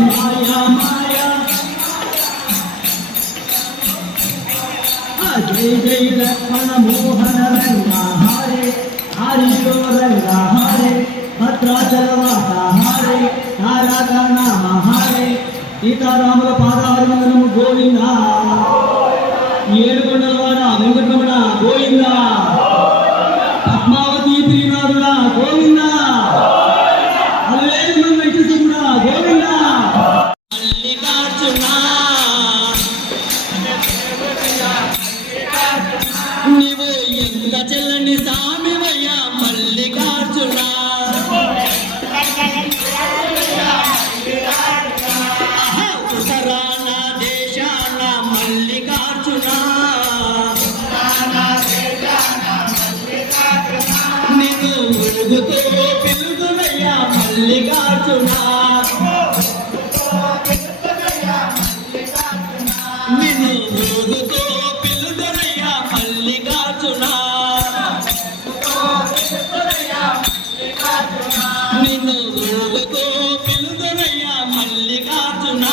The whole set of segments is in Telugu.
माया माया जय जय लक्ष्मण मोहन रंगा हरे हरिशो रंगा हरे भद्राचलवासा हरे तारा नाम हरे सीतारामुల పాదారవిందము గోవింద ఏడుకొండలవాడ వెంకటరమణ గోవింద పద్మావతి శ్రీనాథుడ గోవింద అలవేలు మంది వెంకటేశ్వరుడ గోవింద మల్లికార్జున నీవు ఎంత చెల్లని సామివయ్య మల్లికార్జున ఉత్తరాన దేశాన మల్లికార్జున నీవు ఉరుగుతో పిలుగునయ్య మల్లికార్జున నిన్ను ఉరుగుతో పిలుగునయ్య మల్లికార్జున నిన్ను ఉరుగుతో పిలుగునయ్య మల్లికార్జున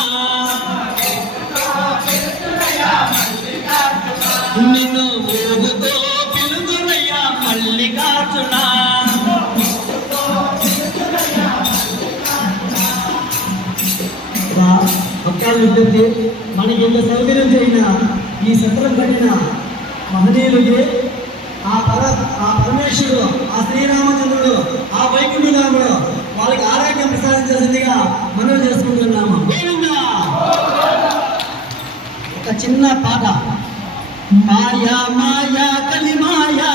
నిన్ను ఊగుతో పిలుగునయ్య మల్లికార్జున భక్తాల విజ్ఞప్తి మనకి ఎంత సౌకర్యం జరిగిన ఈ సత్రం కట్టిన మహనీయులకి ఆ పరమేశ్వరుడు ఆ శ్రీరామచంద్రుడు ఆ వైకుంఠరాముడు వాళ్ళకి ఆరోగ్యం ప్రసాదించాల్సిందిగా మనం చేసుకుంటున్నాము. ఒక చిన్న పాట. మాయా మాయా కలి మాయా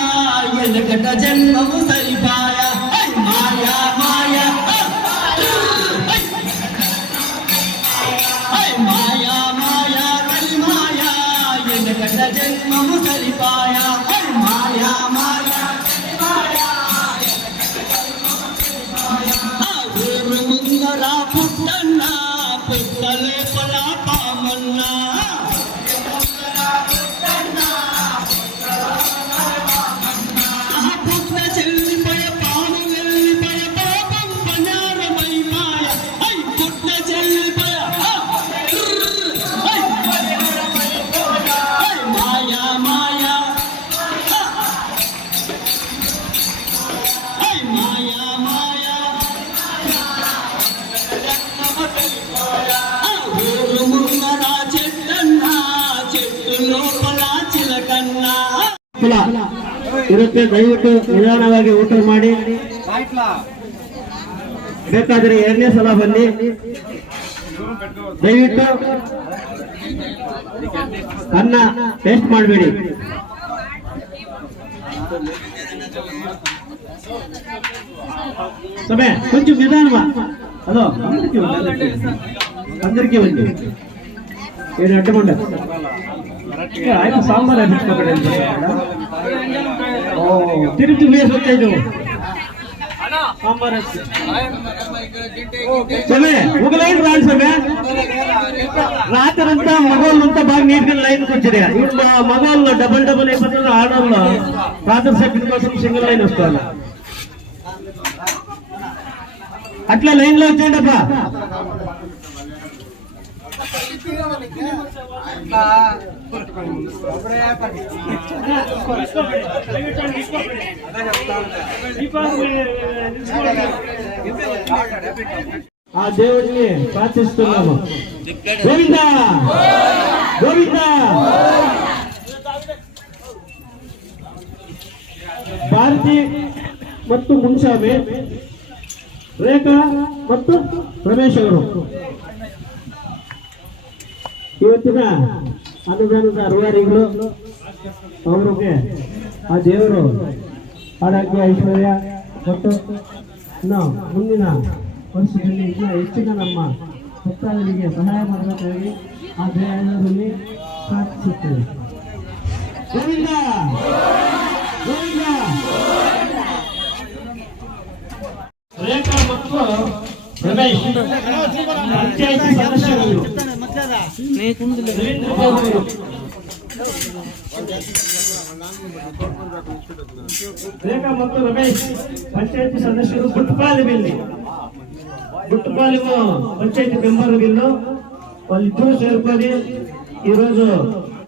ఎనకట జన్మము సరిపాయా మాయా మాయా మాయా మాయా కలి మాయా ఎనకట జన్మము సరిపాయా మాయా మాయా ఊరు ముందర పుట్టన్నా పుట్టలే పొలా పామన్నా ಇರುತ್ತೆ. ದಯವಿಟ್ಟು ನಿಧಾನವಾಗಿ ಊಟ ಮಾಡಿ, ಬೇಕಾದ್ರೆ ಎರಡನೇ ಸಲ ಬನ್ನಿ. ದಯವಿಟ್ಟು ಅನ್ನ ಟೇಸ್ಟ್ ಮಾಡಬೇಡಿ. ಸಮಯ ಕೊಂಚం నిదానమా. హలో అందరికీ ఉంది. ఏడు అడ్డమండ ఆయన సాంబార్ అనిపించుకోకండి. తిరుపతి వేసి వచ్చాయి సాంబార్ సమయ ఒక లైన్ రాదు. సమయ రాత్రంతా మగవాళ్ళంతా బాగా నీట్ గా లైన్కి వచ్చారు. ఇప్పుడు మా మగవాళ్ళు డబల్ అయిపోతుంది. ఆడవాళ్ళు రాత్రి సెకండ్ కోసం సింగిల్ లైన్ వస్తారు. అట్లా లైన్ లో వచ్చేయండి అబ్బా. ఆ దేవుడిని ప్రార్థిస్తున్నాము. గోవింద గోవింద. ಭಾರತಿ ಮತ್ತು ಮುನ್ಸಾಮಿ, ರೇಖಾ ಮತ್ತು ರಮೇಶ್ ಅವರು ಇವತ್ತಿನ ಅನುದಾನದ ರೂವಾರಿಗಳು. ಅವರಿಗೆ ಆ ದೇವರು ಆರೋಗ್ಯ ಐಶ್ವರ್ಯ ಮತ್ತು ಮುಂದಿನ ವರ್ಷದಲ್ಲಿ ಇನ್ನೂ ಹೆಚ್ಚಿನ ನಮ್ಮ ಭಕ್ತಾದಿಗಳಿಗೆ ಸಹಾಯ ಮಾಡಬೇಕಾಗಿ ಆ ದೇವರಲ್ಲಿ ಪ್ರಾರ್ಥಿಸುತ್ತೇವೆ. ಗೋವಿಂದ ಗೋವಿಂದ. ರೇಖಾ ಮತ್ತು ರಮೇಶ್ ಪಂಚಾಯತಿ ಸದಸ್ಯರು. ರೇಖಾ ಮತ್ತು ರಮೇಶ್ ಪಂಚಾಯತಿ ಸದಸ್ಯರು. ಪುಟ್ಪಾಲದಲ್ಲಿ గుట్టుపాలెం పంచాయతీ మెంబర్ వీళ్ళు వాళ్ళిద్దరూ చేరుకొని ఈరోజు